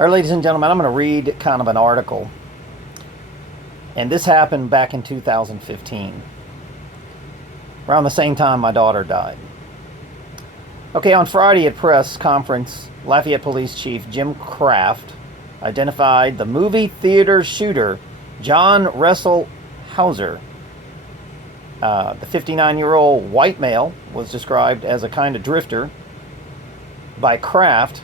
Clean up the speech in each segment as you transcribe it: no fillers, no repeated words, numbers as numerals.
All right, ladies and gentlemen, I'm going to read kind of an article. And this happened back in 2015, around the same time my daughter died. Okay, on Friday at press conference, Lafayette Police Chief Jim Kraft identified the movie theater shooter, John Russell Hauser. The 59-year-old white male was described as a kind of drifter by Kraft,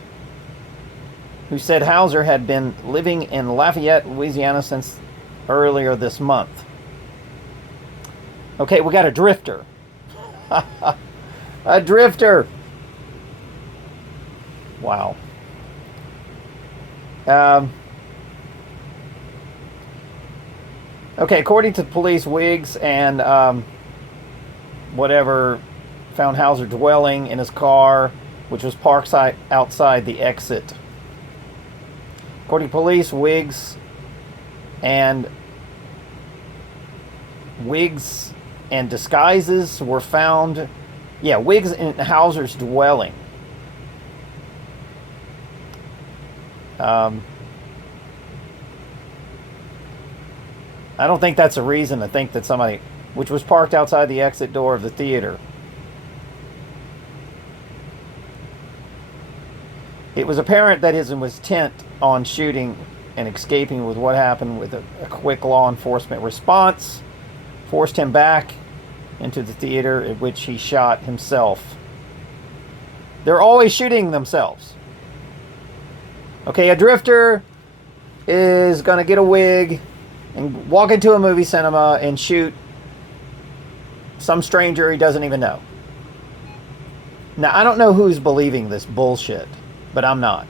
who said Hauser had been living in Lafayette, Louisiana since earlier this month. Okay, we got a drifter. A drifter. Wow. Okay, according to police, Wiggs and whatever found Hauser dwelling in his car, which was parked outside the exit. According to police, Wiggs and disguises were found. Yeah, Wiggs in Hauser's dwelling. I don't think that's a reason to think that somebody, which was parked outside the exit door of the theater. It was apparent that his was intent on shooting and escaping with what happened with a quick law enforcement response forced him back into the theater at which he shot himself. They're always shooting themselves. Okay, a drifter is going to get a wig and walk into a movie cinema and shoot some stranger he doesn't even know. Now, I don't know who's believing this bullshit, but I'm not.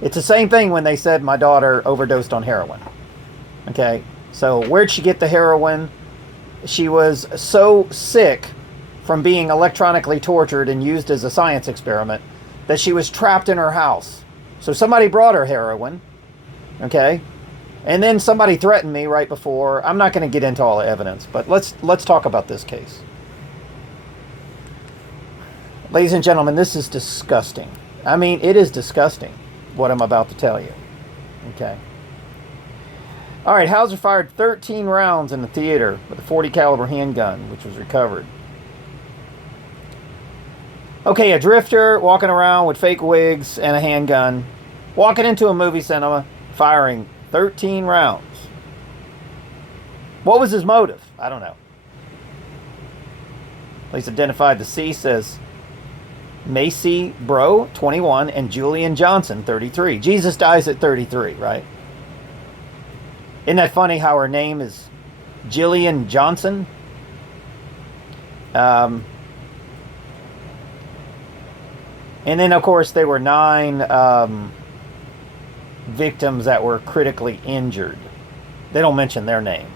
It's the same thing when they said my daughter overdosed on heroin. Okay, so where'd she get the heroin? She was so sick from being electronically tortured and used as a science experiment that she was trapped in her house. So somebody brought her heroin, okay? And then somebody threatened me right before. I'm not going to get into all the evidence, but let's talk about this case. Ladies and gentlemen, this is disgusting. I mean, it is disgusting what I'm about to tell you. Okay. All right, Hauser fired 13 rounds in the theater with a .40 caliber handgun, which was recovered. Okay, a drifter walking around with fake wigs and a handgun, walking into a movie cinema, firing 13 rounds. What was his motive? I don't know. Police identified the deceased as Macy Bro, 21, and Julian Johnson, 33. Jesus dies at 33, right? Isn't that funny how her name is Jillian Johnson? And then, of course, there were 9 victims that were critically injured. They don't mention their name.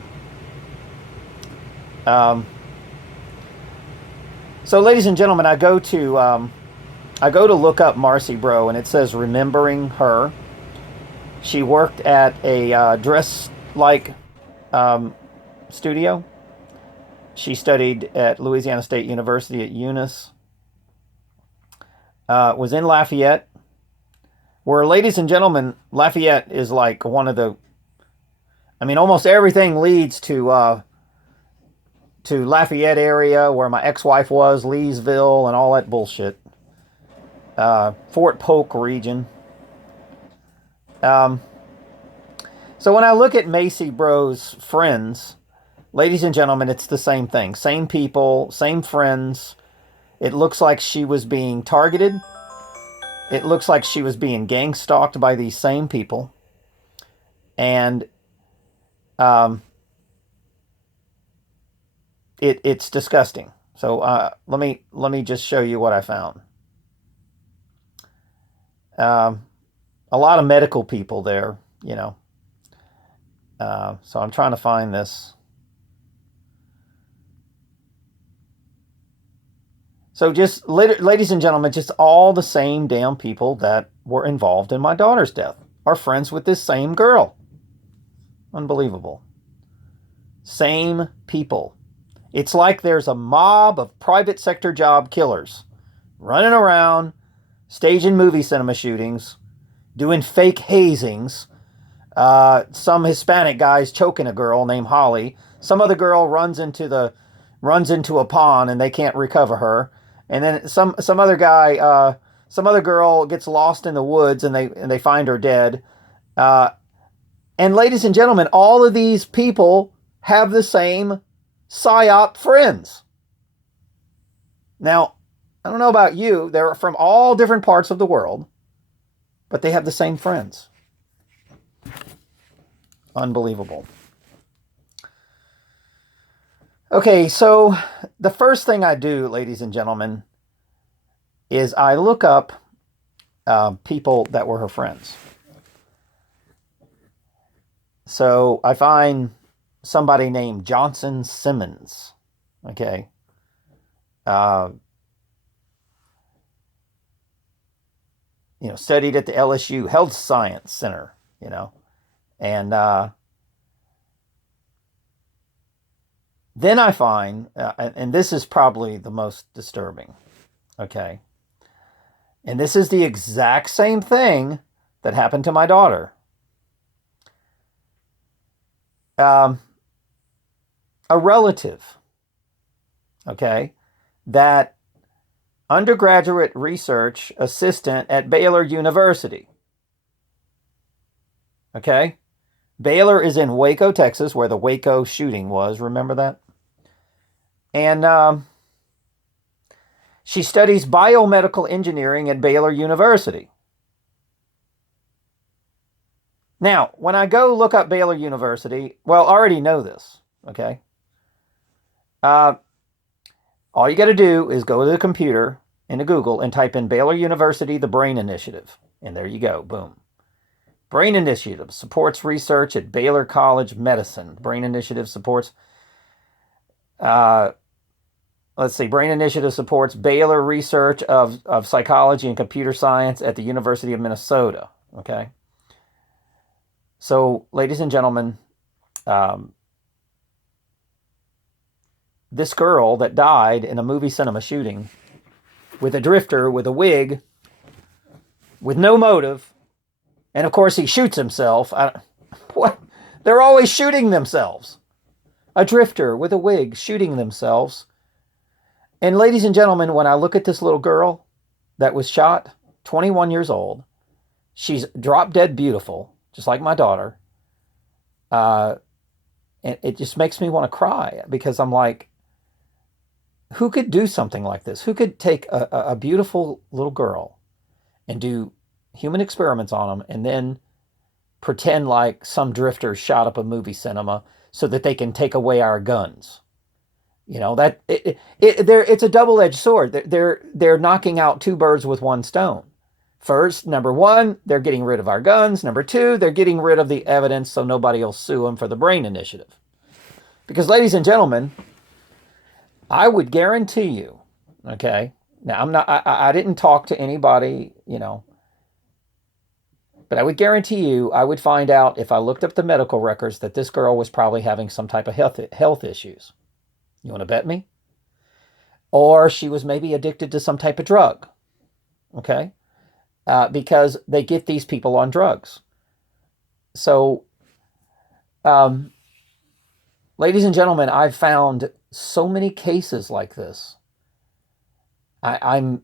So, ladies and gentlemen, I go to look up Marcy Bro, and it says remembering her. She worked at a dress-like studio. She studied at Louisiana State University at Eunice. Was in Lafayette, where, ladies and gentlemen, Lafayette is like one of the, I mean, almost everything leads to Lafayette area, where my ex-wife was, Leesville, and all that bullshit. Fort Polk region. So when I look at Macy Bro's friends, ladies and gentlemen, it's the same thing. Same people, same friends. It looks like she was being targeted. It looks like she was being gang stalked by these same people. And it's disgusting. So let me just show you what I found. A lot of medical people there, you know. So I'm trying to find this. So just, ladies and gentlemen, just all the same damn people that were involved in my daughter's death are friends with this same girl. Unbelievable. Same people. It's like there's a mob of private sector job killers running around, staging movie cinema shootings, doing fake hazings. Some Hispanic guy's choking a girl named Holly. Some other girl runs into a pond and they can't recover her. And then some other guy, some other girl gets lost in the woods and they find her dead. And ladies and gentlemen, all of these people have the same psyop friends. Now, I don't know about you, they're from all different parts of the world, but they have the same friends. Unbelievable. Okay, so the first thing I do, ladies and gentlemen, is I look up people that were her friends. So I find somebody named Johnson Simmons. Okay. Studied at the LSU Health Science Center, and then I find, and this is probably the most disturbing, okay, and this is the exact same thing that happened to my daughter. A relative, okay, that undergraduate research assistant at Baylor University. Okay? Baylor is in Waco, Texas, where the Waco shooting was. Remember that? And she studies biomedical engineering at Baylor University. Now, when I go look up Baylor University, well, I already know this, okay? All you got to do is go to the computer into Google and type in Baylor University, the Brain Initiative. And there you go. Boom. Brain Initiative supports research at Baylor College Medicine. Brain Initiative supports, Brain Initiative supports Baylor research of psychology and computer science at the University of Minnesota. Okay. So, ladies and gentlemen, this girl that died in a movie cinema shooting with a drifter, with a wig, with no motive, and of course he shoots himself. What? They're always shooting themselves. A drifter with a wig shooting themselves. And ladies and gentlemen, when I look at this little girl that was shot, 21 years old, she's drop dead beautiful, just like my daughter. And it just makes me want to cry because I'm like, who could do something like this? Who could take a beautiful little girl and do human experiments on them and then pretend like some drifter shot up a movie cinema so that they can take away our guns? It's a double-edged sword. They're knocking out two birds with one stone. First, number one, they're getting rid of our guns. Number two, they're getting rid of the evidence so nobody will sue them for the Brain Initiative. Because, ladies and gentlemen, I would guarantee you, okay, now I didn't talk to anybody, but I would guarantee you, I would find out if I looked up the medical records that this girl was probably having some type of health issues. You want to bet me? Or she was maybe addicted to some type of drug, okay? Because they get these people on drugs. So, ladies and gentlemen, I've found so many cases like this. I'm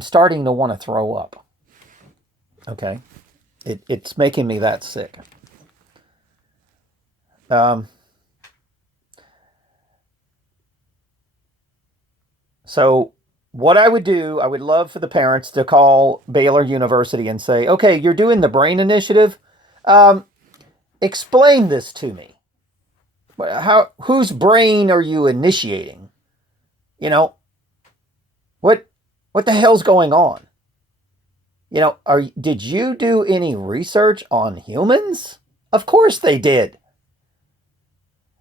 starting to want to throw up. Okay, it's making me that sick. So what I would do, I would love for the parents to call Baylor University and say, okay, you're doing the Brain Initiative. Explain this to me. Whose brain are you initiating? What the hell's going on? Did you do any research on humans? Of course they did.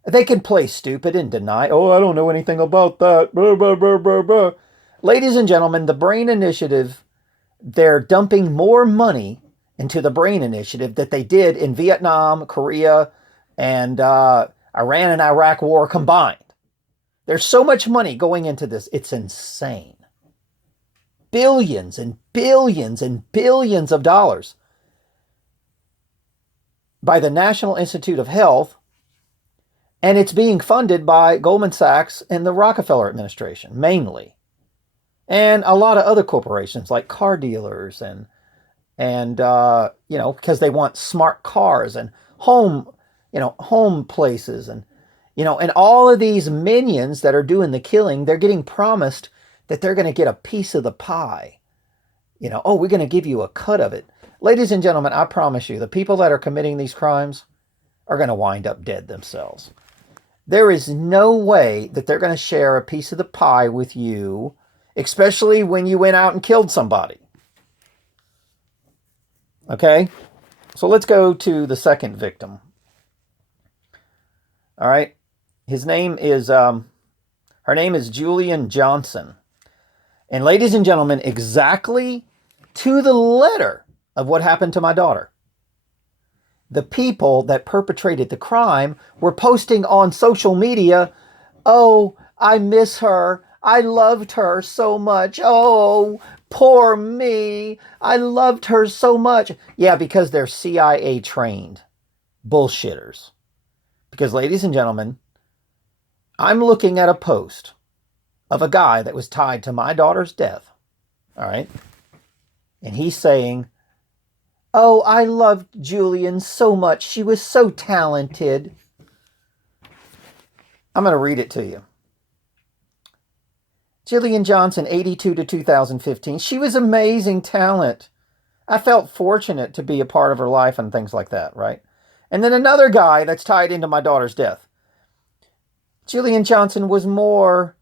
They can play stupid and deny, oh, I don't know anything about that. Blah, blah, blah, blah, blah. Ladies and gentlemen, the Brain Initiative, they're dumping more money into the Brain Initiative that they did in Vietnam, Korea, and Iran and Iraq war combined. There's so much money going into this. It's insane. billions and billions and billions of dollars by the National Institute of Health, and it's being funded by Goldman Sachs and the Rockefeller administration mainly, and a lot of other corporations like car dealers and because they want smart cars and home places, and and all of these minions that are doing the killing, they're getting promised that they're going to get a piece of the pie. Oh, we're going to give you a cut of it. Ladies and gentlemen, I promise you, the people that are committing these crimes are going to wind up dead themselves. There is no way that they're going to share a piece of the pie with you, especially when you went out and killed somebody. Okay? So let's go to the second victim. All right? Her name is Julian Johnson. And ladies and gentlemen, exactly to the letter of what happened to my daughter. The people that perpetrated the crime were posting on social media, "Oh, I miss her. I loved her so much. Oh, poor me. I loved her so much." Yeah, because they're CIA trained bullshitters. Because, ladies and gentlemen, I'm looking at a post of a guy that was tied to my daughter's death. All right. And he's saying, "Oh, I loved Julian so much. She was so talented." I'm going to read it to you. Jillian Johnson, 82 to 2015. "She was amazing talent. I felt fortunate to be a part of her life," and things like that, right? And then another guy that's tied into my daughter's death. "Jillian Johnson was more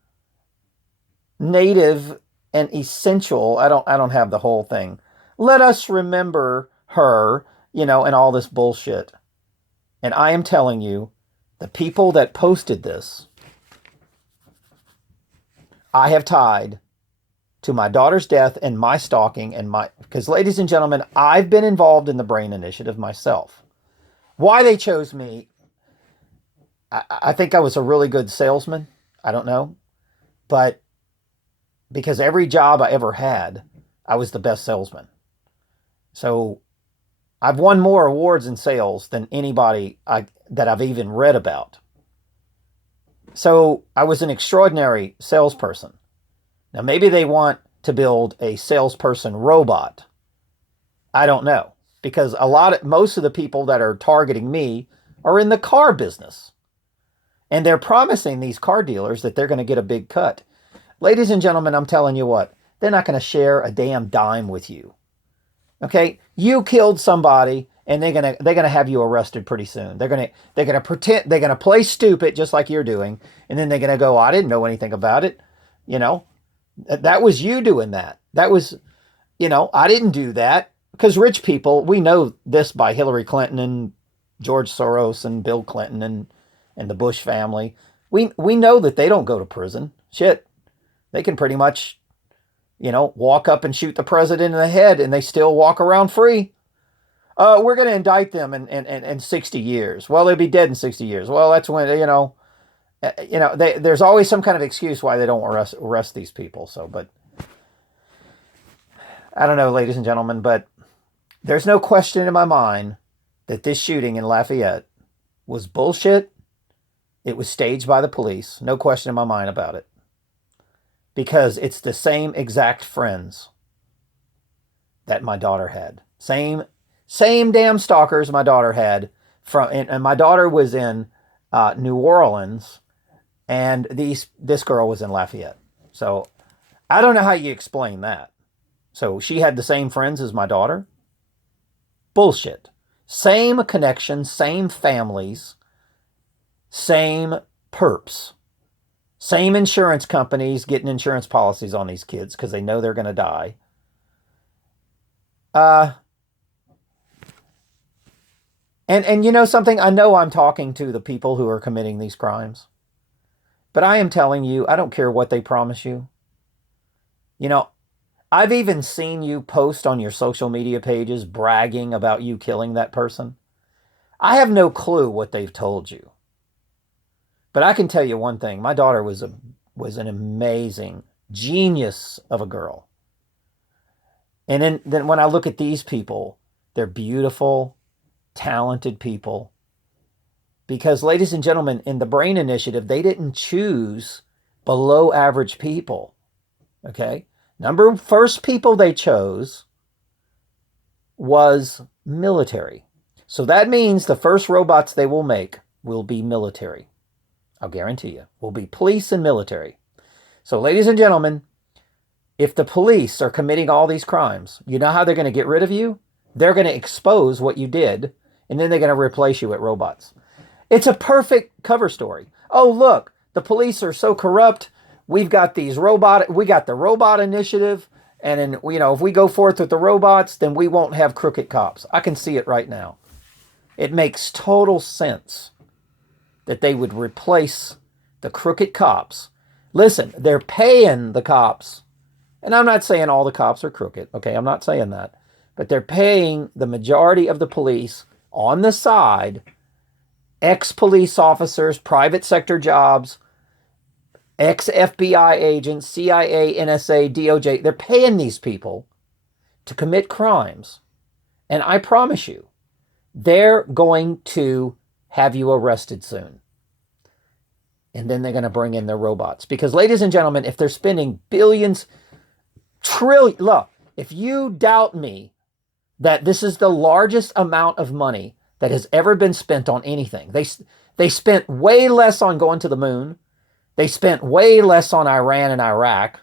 native and essential." I don't have the whole thing. "Let us remember her," and all this bullshit. And I am telling you, the people that posted this, I have tied to my daughter's death and my stalking because, ladies and gentlemen, I've been involved in the Brain Initiative myself. Why they chose me, I think I was a really good salesman. I don't know. But because every job I ever had, I was the best salesman. So I've won more awards in sales than anybody that I've even read about. So I was an extraordinary salesperson. Now, maybe they want to build a salesperson robot. I don't know. Because most of the people that are targeting me are in the car business. And they're promising these car dealers that they're going to get a big cut. Ladies and gentlemen, I'm telling you what, they're not going to share a damn dime with you. Okay? You killed somebody, and they're gonna have you arrested pretty soon. They're gonna pretend, they're gonna play stupid just like you're doing, and then they're gonna go, "I didn't know anything about it." That was you doing that. That was, I didn't do that. Because rich people, we know this by Hillary Clinton and George Soros and Bill Clinton and the Bush family. We know that they don't go to prison. Shit. They can pretty much, walk up and shoot the president in the head, and they still walk around free. We're going to indict them in 60 years. Well, they'll be dead in 60 years. Well, that's when, there's always some kind of excuse why they don't arrest these people. So, but I don't know, ladies and gentlemen, but there's no question in my mind that this shooting in Lafayette was bullshit. It was staged by the police. No question in my mind about it. Because it's the same exact friends that my daughter had. Same damn stalkers my daughter had. And my daughter was in New Orleans, and this girl was in Lafayette. So I don't know how you explain that. So she had the same friends as my daughter? Bullshit. Same connections, same families, same perps. Same insurance companies getting insurance policies on these kids because they know they're going to die. And you know something? I know I'm talking to the people who are committing these crimes. But I am telling you, I don't care what they promise you. I've even seen you post on your social media pages bragging about you killing that person. I have no clue what they've told you. But I can tell you one thing. My daughter was an amazing genius of a girl. And then when I look at these people, they're beautiful, talented people. Because, ladies and gentlemen, in the Brain Initiative, they didn't choose below average people. Okay? First people they chose was military. So that means the first robots they will make will be military. I'll guarantee you. Will be police and military. So, ladies and gentlemen, if the police are committing all these crimes, you know how they're going to get rid of you? They're going to expose what you did, and then they're going to replace you with robots. It's a perfect cover story. Oh, look, the police are so corrupt. We got the robot initiative, and then, if we go forth with the robots, then we won't have crooked cops. I can see it right now. It makes total sense that they would replace the crooked cops. Listen, they're paying the cops. And I'm not saying all the cops are crooked, okay? I'm not saying that. But they're paying the majority of the police on the side, ex-police officers, private sector jobs, ex-FBI agents, CIA, NSA, DOJ. They're paying these people to commit crimes. And I promise you, they're going to have you arrested soon. And then they're going to bring in their robots. Because, ladies and gentlemen, if they're spending billions, look, if you doubt me that this is the largest amount of money that has ever been spent on anything, they spent way less on going to the moon. They spent way less on Iran and Iraq.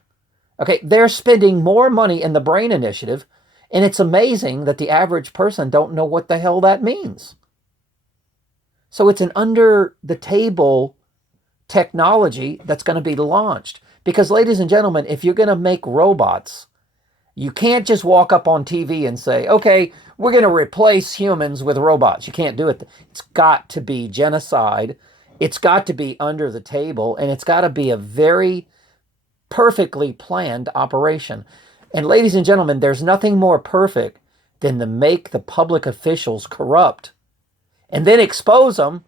Okay, they're spending more money in the Brain Initiative, and it's amazing that the average person don't know what the hell that means. So it's an under-the-table technology that's going to be launched. Because, ladies and gentlemen, if you're going to make robots, you can't just walk up on TV and say, okay, we're going to replace humans with robots. You can't do it. It's got to be genocide. It's got to be under the table, and it's got to be a very perfectly planned operation. And, ladies and gentlemen, there's nothing more perfect than to make the public officials corrupt and then expose them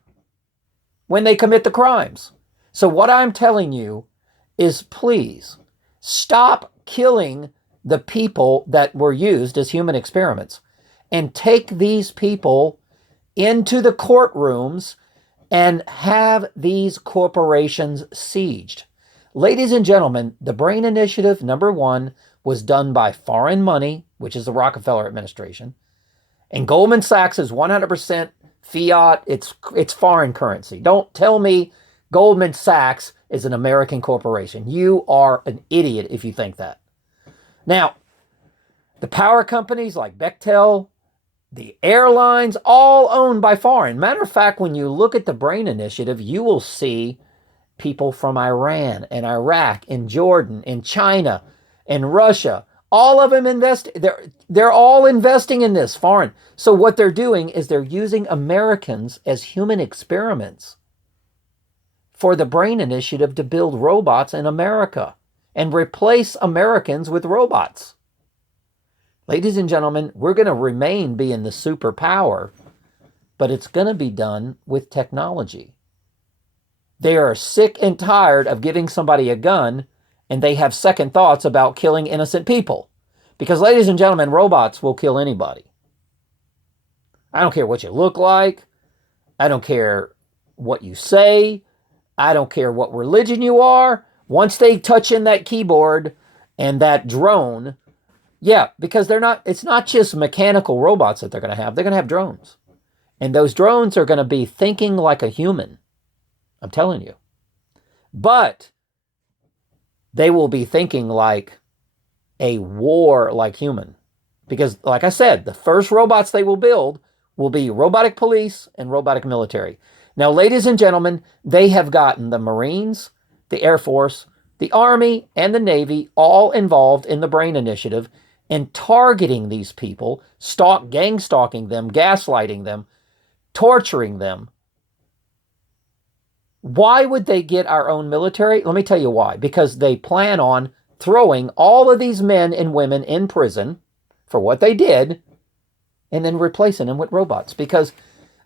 when they commit the crimes. So what I'm telling you is, please stop killing the people that were used as human experiments and take these people into the courtrooms and have these corporations sieged. Ladies and gentlemen, the Brain Initiative, #1, was done by foreign money, which is the Rockefeller administration. And Goldman Sachs is 100% fiat. It's foreign currency. Don't tell me Goldman Sachs is an American corporation. You are an idiot if you think that. Now, the power companies like Bechtel, the airlines, all owned by foreign. Matter of fact, when you look at the Brain Initiative, you will see people from Iran and Iraq and Jordan and China and Russia. All of them invest. They're all investing in this, foreign. So what they're doing is they're using Americans as human experiments for the Brain Initiative to build robots in America and replace Americans with robots. Ladies and gentlemen, we're going to remain being the superpower, but it's going to be done with technology. They are sick and tired of giving somebody a gun, and they have second thoughts about killing innocent people. Because, ladies and gentlemen, robots will kill anybody. I don't care what you look like. I don't care what you say. I don't care what religion you are. Once they touch in that keyboard and that drone, yeah, because it's not just mechanical robots that they're going to have. They're going to have drones. And those drones are going to be thinking like a human. I'm telling you. But they will be thinking like a war-like human. Because, like I said, the first robots they will build will be robotic police and robotic military. Now, ladies and gentlemen, they have gotten the Marines, the Air Force, the Army, and the Navy all involved in the Brain Initiative and targeting these people, gang stalking them, gaslighting them, torturing them. Why would they get our own military? Let me tell you why. Because they plan on throwing all of these men and women in prison for what they did and then replacing them with robots. Because,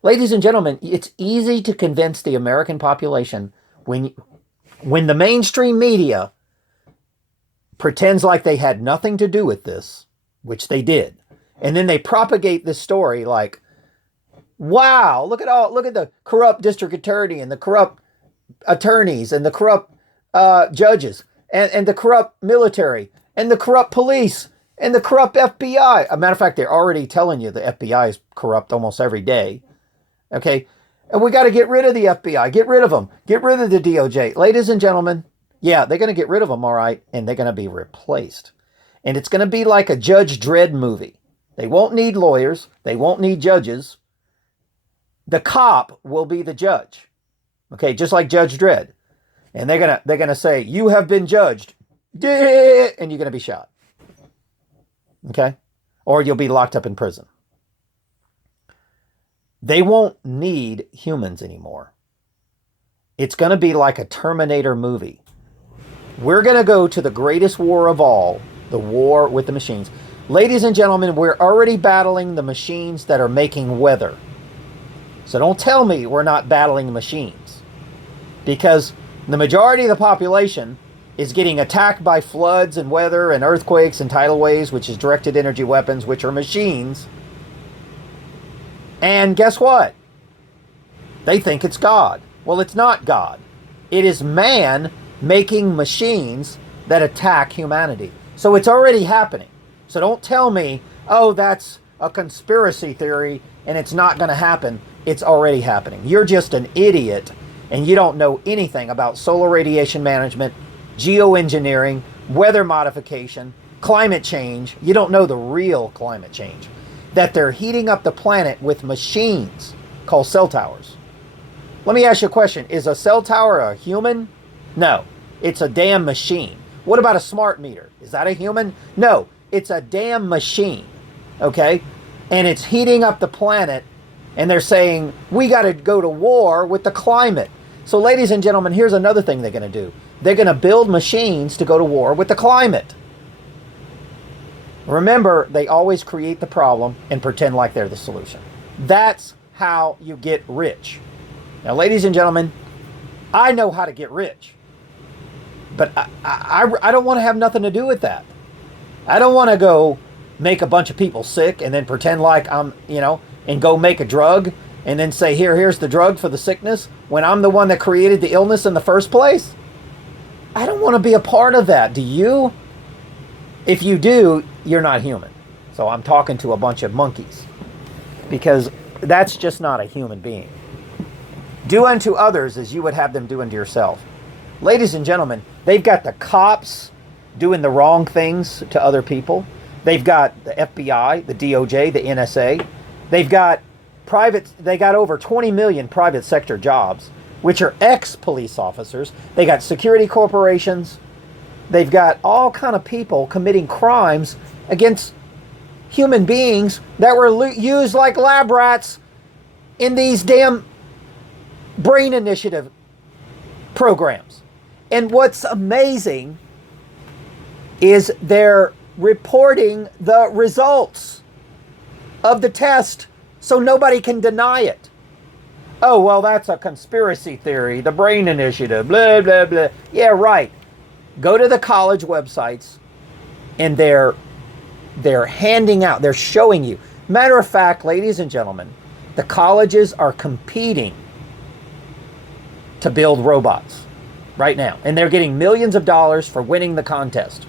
ladies and gentlemen, it's easy to convince the American population when the mainstream media pretends like they had nothing to do with this. which they did. And then they propagate this story like, wow, look at the corrupt district attorney and the corrupt attorneys and the corrupt judges and the corrupt military and the corrupt police and the corrupt FBI. As a matter of fact, they're already telling you the FBI is corrupt almost every day. Okay. And we got to get rid of the FBI. Get rid of them. Get rid of the DOJ. Ladies and gentlemen, yeah, they're going to get rid of them, all right, and they're going to be replaced. And it's going to be like a Judge Dredd movie. They won't need lawyers. They won't need judges. The cop will be the judge. Okay, just like Judge Dredd. And they're gonna say, you have been judged. And you're going to be shot. Okay? Or you'll be locked up in prison. They won't need humans anymore. It's going to be like a Terminator movie. We're going to go to the greatest war of all, the war with the machines. Ladies and gentlemen, we're already battling the machines that are making weather. So don't tell me we're not battling the machines. Because the majority of the population is getting attacked by floods and weather and earthquakes and tidal waves, which is directed energy weapons, which are machines. And guess what? They think it's God. Well, it's not God. It is man making machines that attack humanity. So it's already happening. So don't tell me, oh, that's a conspiracy theory and it's not going to happen. It's already happening. You're just an idiot and you don't know anything about solar radiation management, geoengineering, weather modification, climate change. You don't know the real climate change. That they're heating up the planet with machines called cell towers. Let me ask you a question. Is a cell tower a human? No, it's a damn machine. What about a smart meter? Is that a human? No, it's a damn machine. Okay? And it's heating up the planet and they're saying, we got to go to war with the climate. So ladies and gentlemen, here's another thing they're going to do. They're going to build machines to go to war with the climate. Remember, they always create the problem and pretend like they're the solution. That's how you get rich. Now, ladies and gentlemen, I know how to get rich. But I don't want to have nothing to do with that. I don't want to go make a bunch of people sick and then pretend like I'm, and go make a drug and then say, here's the drug for the sickness when I'm the one that created the illness in the first place. I don't want to be a part of that. Do you? If you do, you're not human. So I'm talking to a bunch of monkeys because that's just not a human being. Do unto others as you would have them do unto yourself. Ladies and gentlemen, they've got the cops doing the wrong things to other people. They've got the FBI, the DOJ, the NSA. They've got they got over 20 million private sector jobs, which are ex-police officers. They got security corporations. They've got all kind of people committing crimes against human beings that were used like lab rats in these damn brain initiative programs. And what's amazing is they're reporting the results of the test so nobody can deny it. Oh, well, that's a conspiracy theory, the brain initiative, blah, blah, blah. Yeah, right. Go to the college websites and they're handing out, they're showing you. Matter of fact, ladies and gentlemen, the colleges are competing to build robots right now. And they're getting millions of dollars for winning the contest.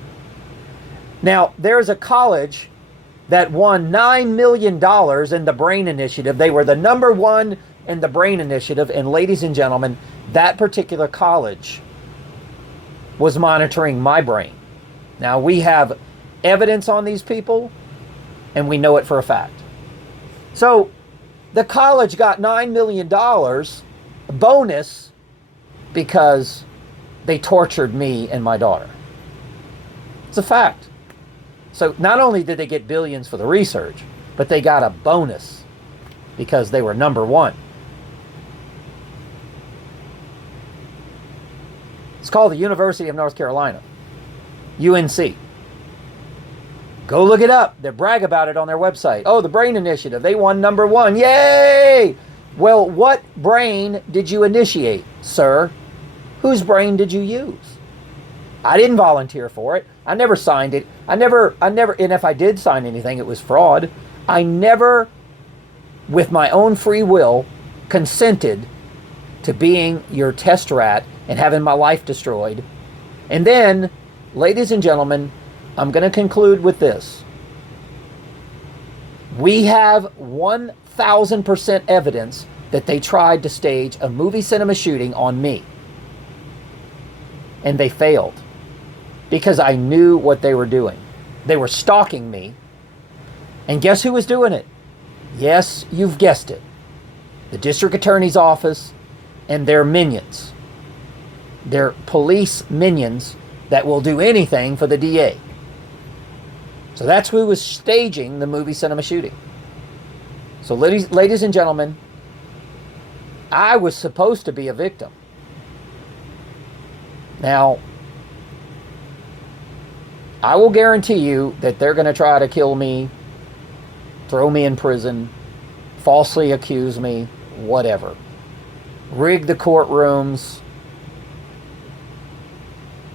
Now, there's a college that won $9 million in the brain initiative. They were the number one in the brain initiative. And ladies and gentlemen, that particular college was monitoring my brain. Now, we have evidence on these people, and we know it for a fact. So, the college got $9 million bonus because they tortured me and my daughter. It's a fact. So, not only did they get billions for the research, but they got a bonus because they were number one. It's called the University of North Carolina, UNC. Go look it up. They brag about it on their website. Oh, the Brain Initiative. They won number one. Yay! Well, what brain did you initiate, sir? Whose brain did you use? I didn't volunteer for it. I never signed it. and if I did sign anything, it was fraud. I never, with my own free will, consented to being your test rat and having my life destroyed. And then, ladies and gentlemen, I'm going to conclude with this. We have 1,000% evidence that they tried to stage a movie cinema shooting on me. And they failed. Because I knew what they were doing. They were stalking me. And guess who was doing it? Yes, you've guessed it. The district attorney's office and their minions. Their police minions that will do anything for the DA. So that's who was staging the movie cinema shooting. So ladies and gentlemen, I was supposed to be a victim. Now, I will guarantee you that they're going to try to kill me, throw me in prison, falsely accuse me, whatever. Rig the courtrooms.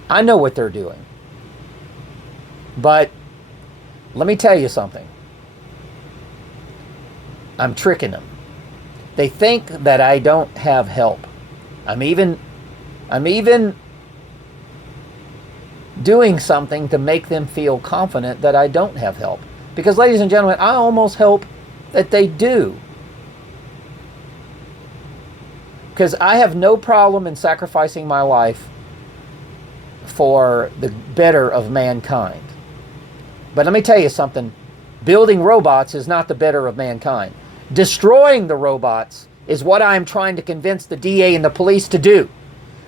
I know what they're doing. But let me tell you something. I'm tricking them. They think that I don't have help. I'm even doing something to make them feel confident that I don't have help. Because, ladies and gentlemen, I almost hope that they do. Because I have no problem in sacrificing my life for the better of mankind. But let me tell you something. Building robots is not the better of mankind. Destroying the robots is what I'm trying to convince the DA and the police to do.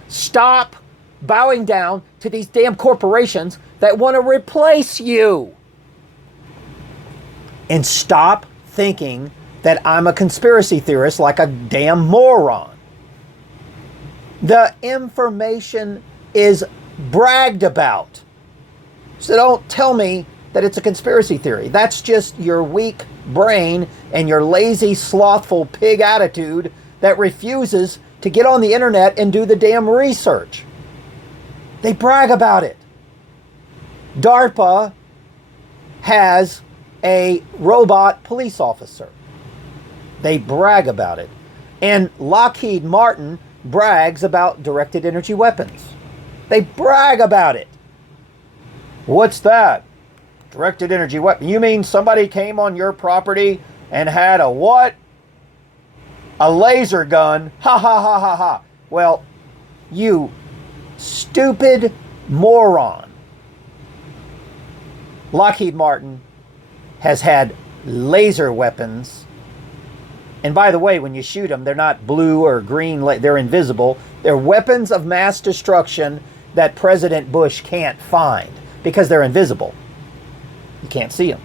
Stop bowing down to these damn corporations that want to replace you. And stop thinking that I'm a conspiracy theorist like a damn moron. The information is bragged about. So don't tell me that it's a conspiracy theory. That's just your weak brain and your lazy, slothful pig attitude that refuses to get on the internet and do the damn research. They brag about it. DARPA has a robot police officer. They brag about it. And Lockheed Martin brags about directed energy weapons. They brag about it. What's that? Directed energy weapon. You mean somebody came on your property and had a what? A laser gun. Ha ha ha ha ha. Well, you stupid moron. Lockheed Martin has had laser weapons. And by the way, when you shoot them, they're not blue or green. They're invisible. They're weapons of mass destruction that President Bush can't find because they're invisible. You can't see them.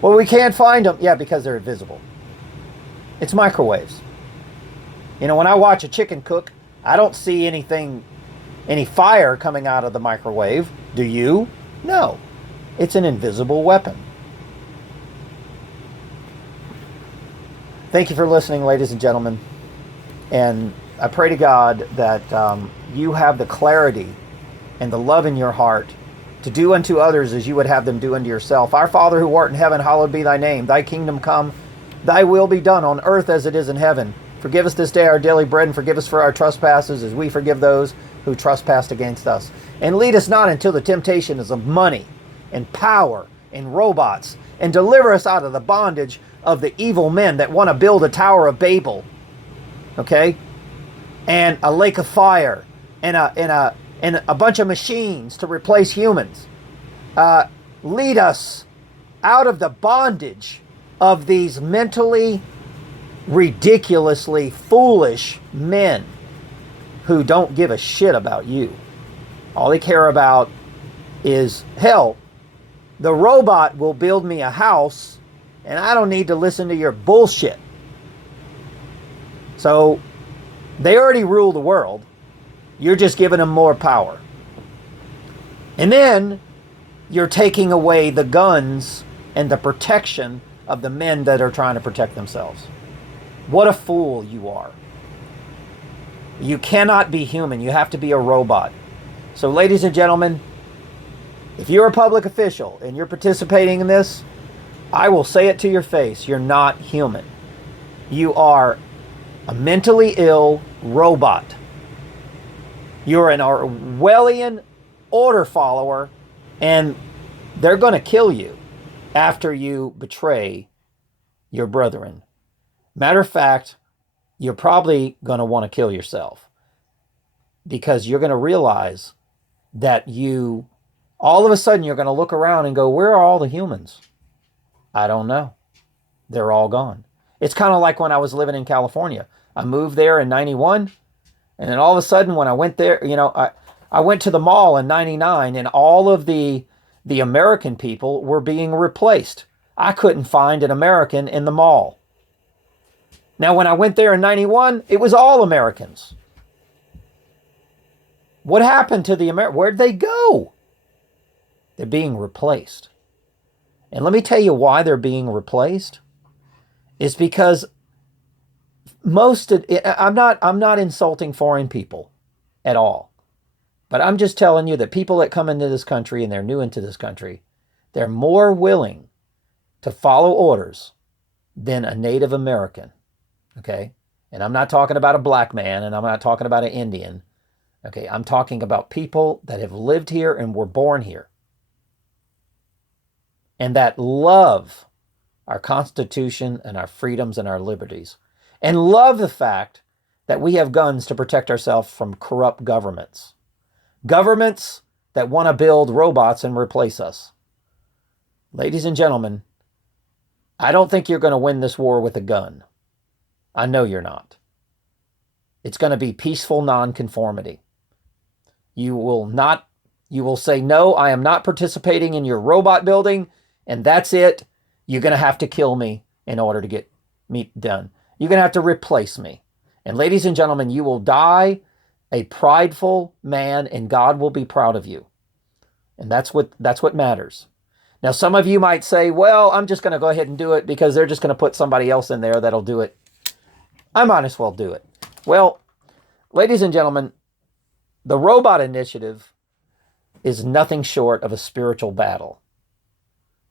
Well, we can't find them. Yeah, because they're invisible. It's microwaves. You know, when I watch a chicken cook, I don't see any fire coming out of the microwave. Do you? No. It's an invisible weapon. Thank you for listening, ladies and gentlemen. And I pray to God that you have the clarity and the love in your heart to do unto others as you would have them do unto yourself. Our Father who art in heaven, hallowed be thy name. Thy kingdom come, thy will be done on earth as it is in heaven. Forgive us this day our daily bread, and forgive us for our trespasses as we forgive those who trespass against us. And lead us not into the temptations of money and power and robots, and deliver us out of the bondage of the evil men that want to build a Tower of Babel, okay, and a lake of fire, and a bunch of machines to replace humans. Lead us out of the bondage of these mentally, ridiculously foolish men who don't give a shit about you. All they care about is, hell, the robot will build me a house and I don't need to listen to your bullshit. So they already rule the world. You're just giving them more power. And then you're taking away the guns and the protection of the men that are trying to protect themselves. What a fool you are. You cannot be human. You have to be a robot. So, ladies and gentlemen, If you're a public official and you're participating in this, I will say it to your face. You're not human. You are a mentally ill robot. You're an Orwellian order follower, and they're going to kill you after you betray your brethren. Matter of fact, you're probably going to want to kill yourself because you're going to realize that all of a sudden, you're going to look around and go, where are all the humans? I don't know. They're all gone. It's kind of like when I was living in California. I moved there in 91. And then all of a sudden, when I went there, I went to the mall in 99 and all of the American people were being replaced. I couldn't find an American in the mall. Now, when I went there in 91, it was all Americans. What happened to the Americans? Where'd they go? They're being replaced. And let me tell you why they're being replaced. It's because I'm not insulting foreign people at all. But I'm just telling you that people that come into this country and they're new into this country, they're more willing to follow orders than a Native American. Okay? And I'm not talking about a black man and I'm not talking about an Indian. Okay? I'm talking about people that have lived here and were born here. And that love our Constitution and our freedoms and our liberties. And love the fact that we have guns to protect ourselves from corrupt governments. Governments that want to build robots and replace us. Ladies and gentlemen, I don't think you're going to win this war with a gun. I know you're not. It's going to be peaceful nonconformity. You will say, no, I am not participating in your robot building, and that's it. You're going to have to kill me in order to get me done. You're going to have to replace me. And ladies and gentlemen, you will die a prideful man, and God will be proud of you. And that's what matters. Now, some of you might say, well, I'm just going to go ahead and do it because they're just going to put somebody else in there that'll do it. I might as well do it. Well, ladies and gentlemen, the robot initiative is nothing short of a spiritual battle.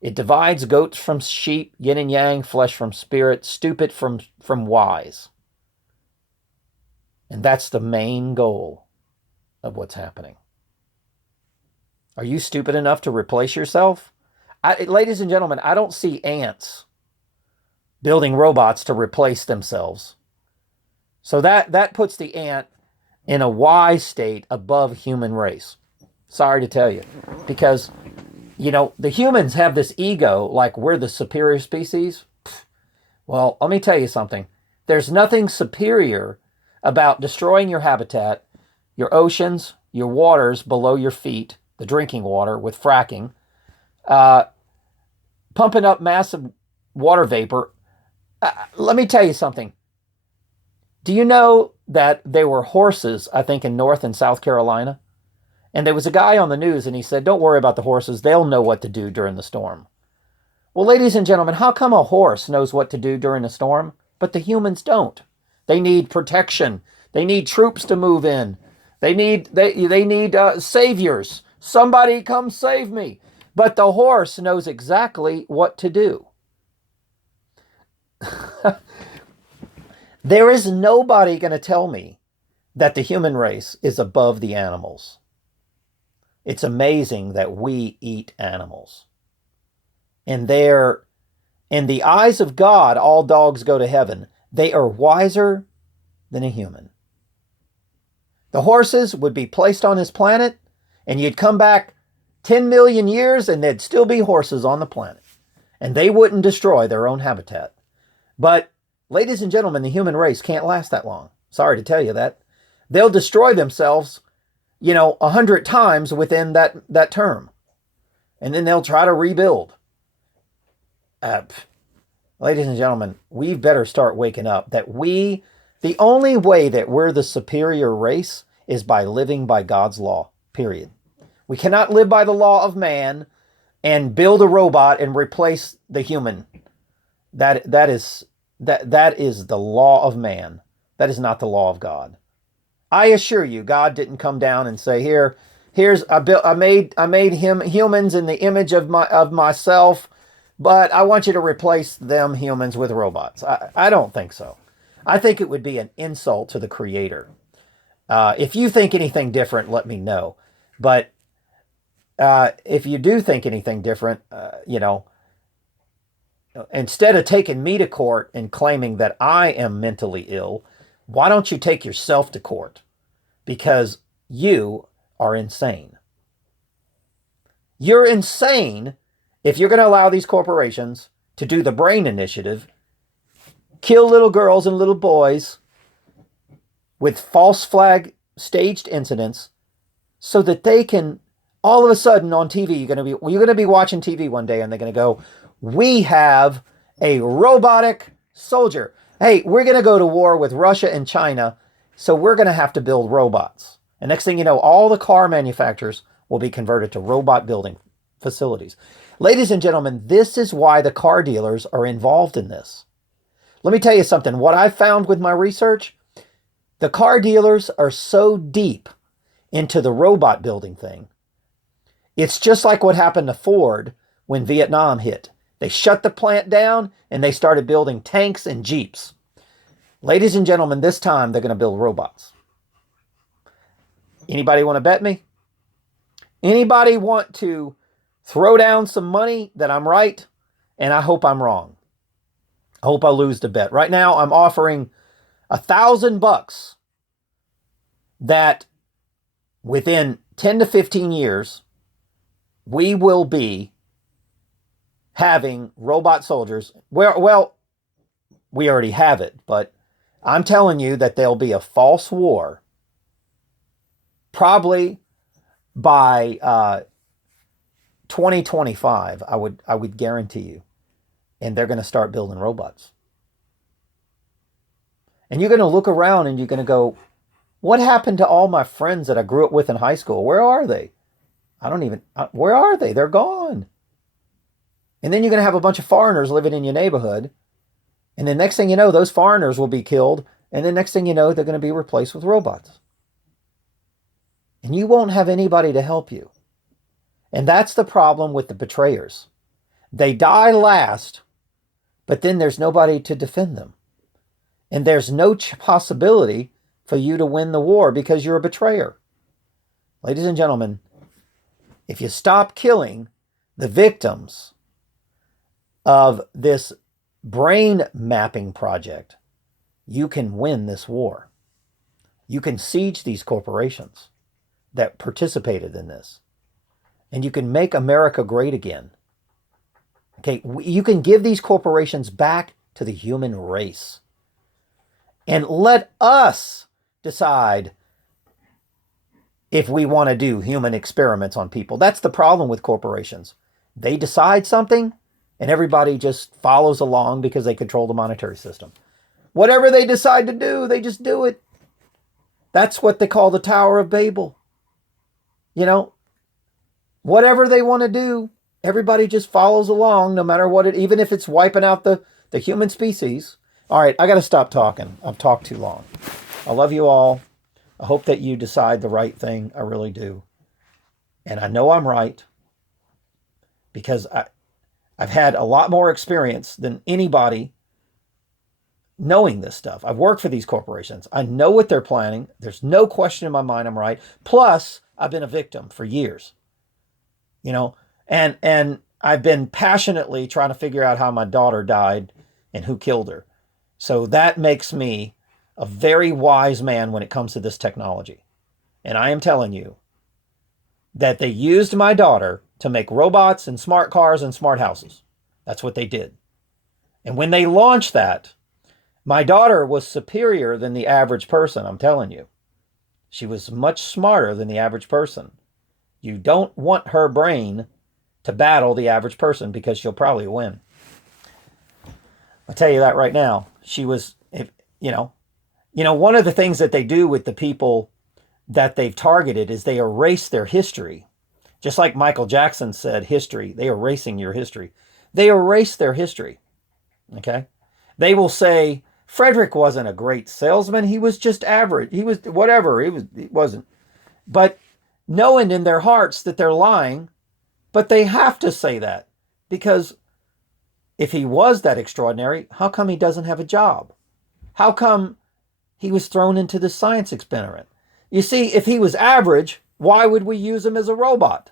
It divides goats from sheep, yin and yang, flesh from spirit, stupid from wise. And that's the main goal of what's happening. Are you stupid enough to replace yourself? Ladies and gentlemen, I don't see ants building robots to replace themselves. So that puts the ant in a wise state above human race. Sorry to tell you. Because, the humans have this ego like we're the superior species. Well, let me tell you something. There's nothing superior about destroying your habitat, your oceans, your waters below your feet, the drinking water with fracking, pumping up massive water vapor. Let me tell you something. Do you know that there were horses, I think, in North and South Carolina? And there was a guy on the news and he said, don't worry about the horses. They'll know what to do during the storm. Well, ladies and gentlemen, how come a horse knows what to do during a storm, but the humans don't? They need protection. They need troops to move in. They need saviors. Somebody come save me. But the horse knows exactly what to do. There is nobody going to tell me that the human race is above the animals. It's amazing that we eat animals. And in the eyes of God, all dogs go to heaven. They are wiser than a human. The horses would be placed on this planet, and you'd come back 10 million years, and there'd still be horses on the planet. And they wouldn't destroy their own habitat. But, ladies and gentlemen, the human race can't last that long. Sorry to tell you that. They'll destroy themselves, 100 times within that term. And then they'll try to rebuild. Ladies and gentlemen, we better start waking up that the only way that we're the superior race is by living by God's law, period. We cannot live by the law of man and build a robot and replace the human. That is the law of man. That is not the law of God. I assure you, God didn't come down and say, here, Here's I made him humans in the image of myself, but I want you to replace them humans with robots. I don't think so. I think it would be an insult to the creator. If you think anything different, let me know. But if you do think anything different, instead of taking me to court and claiming that I am mentally ill, why don't you take yourself to court? Because you are insane. You're insane if you're going to allow these corporations to do the brain initiative, kill little girls and little boys with false flag staged incidents so that they can all of a sudden on TV, you're going to be watching TV one day and they're going to go, we have a robotic soldier. Hey, we're going to go to war with Russia and China, so we're going to have to build robots. And next thing you know, all the car manufacturers will be converted to robot building facilities. Ladies and gentlemen, this is why the car dealers are involved in this. Let me tell you something. What I found with my research, the car dealers are so deep into the robot building thing. It's just like what happened to Ford when Vietnam hit. They shut the plant down and they started building tanks and Jeeps. Ladies and gentlemen, this time they're going to build robots. Anybody want to bet me? Anybody want to throw down some money that I'm right? And I hope I'm wrong. I hope I lose the bet. Right now, I'm offering $1,000 that within 10 to 15 years, we will be having robot soldiers. Well, we already have it, but I'm telling you that there'll be a false war probably by 2025. I would guarantee you. And they're going to start building robots. And you're going to look around and you're going to go, what happened to all my friends that I grew up with in high school? Where are they? Where are they? They're gone. And then you're going to have a bunch of foreigners living in your neighborhood. And the next thing you know, those foreigners will be killed. And the next thing you know, they're going to be replaced with robots. And you won't have anybody to help you. And that's the problem with the betrayers. They die last, but then there's nobody to defend them. And there's no possibility for you to win the war because you're a betrayer. Ladies and gentlemen, if you stop killing the victims of this brain mapping project, you can win this war. You can siege these corporations that participated in this. And you can make America great again. Okay, you can give these corporations back to the human race. And let us decide if we want to do human experiments on people. That's the problem with corporations. They decide something and everybody just follows along because they control the monetary system. Whatever they decide to do, they just do it. That's what they call the Tower of Babel. You know, whatever they want to do, everybody just follows along no matter what even if it's wiping out the human species. All right, I got to stop talking. I've talked too long. I love you all. I hope that you decide the right thing. I really do. And I know I'm right because I've had a lot more experience than anybody knowing this stuff. I've worked for these corporations. I know what they're planning. There's no question in my mind I'm right. Plus, I've been a victim for years. You know, and I've been passionately trying to figure out how my daughter died and who killed her. So that makes me a very wise man when it comes to this technology. And I am telling you that they used my daughter to make robots and smart cars and smart houses. That's what they did. And when they launched that, my daughter was superior than the average person, I'm telling you. She was much smarter than the average person. You don't want her brain to battle the average person because she'll probably win. I'll tell you that right now. She was, one of the things that they do with the people that they've targeted is they erase their history. Just like Michael Jackson said, history, they are erasing your history. They erase their history, okay? They will say, Frederick wasn't a great salesman. He was just average. He was whatever. He wasn't. But knowing in their hearts that they're lying, but they have to say that because if he was that extraordinary, how come he doesn't have a job? How come he was thrown into the science experiment? You see, if he was average, why would we use him as a robot?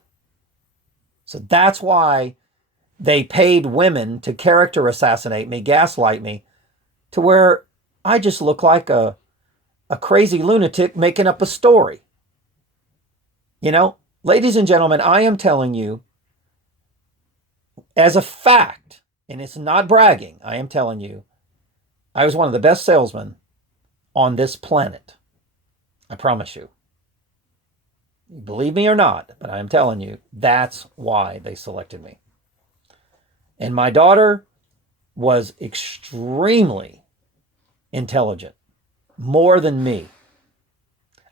So that's why they paid women to character assassinate me, gaslight me, to where I just look like a crazy lunatic making up a story. You know, ladies and gentlemen, I am telling you as a fact, and it's not bragging, I am telling you, I was one of the best salesmen on this planet. I promise you. You believe me or not, but I am telling you, that's why they selected me. And my daughter was extremely intelligent, more than me.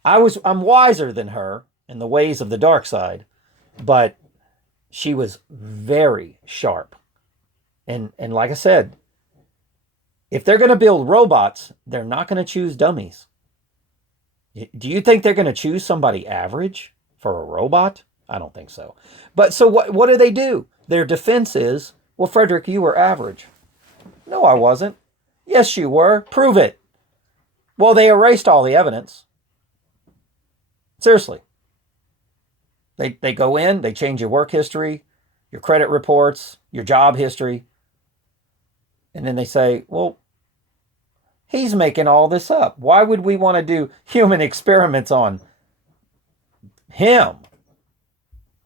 I'm wiser than her in the ways of the dark side, but she was very sharp. And like I said, if they're going to build robots, they're not going to choose dummies. Do you think they're going to choose somebody average for a robot? I don't think so. But so what do? Their defense is, well, Frederick, you were average. No, I wasn't. Yes, you were. Prove it. Well, they erased all the evidence. Seriously. They go in, they change your work history, your credit reports, your job history. And then they say, well, he's making all this up. Why would we want to do human experiments on him?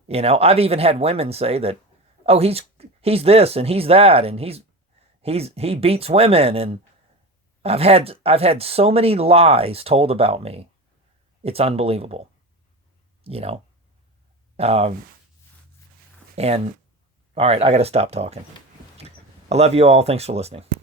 You know, I've even had women say that, oh, he's this and he's that and he beats women, and I've had so many lies told about me. It's unbelievable. You know. And all right, I got to stop talking. I love you all. Thanks for listening.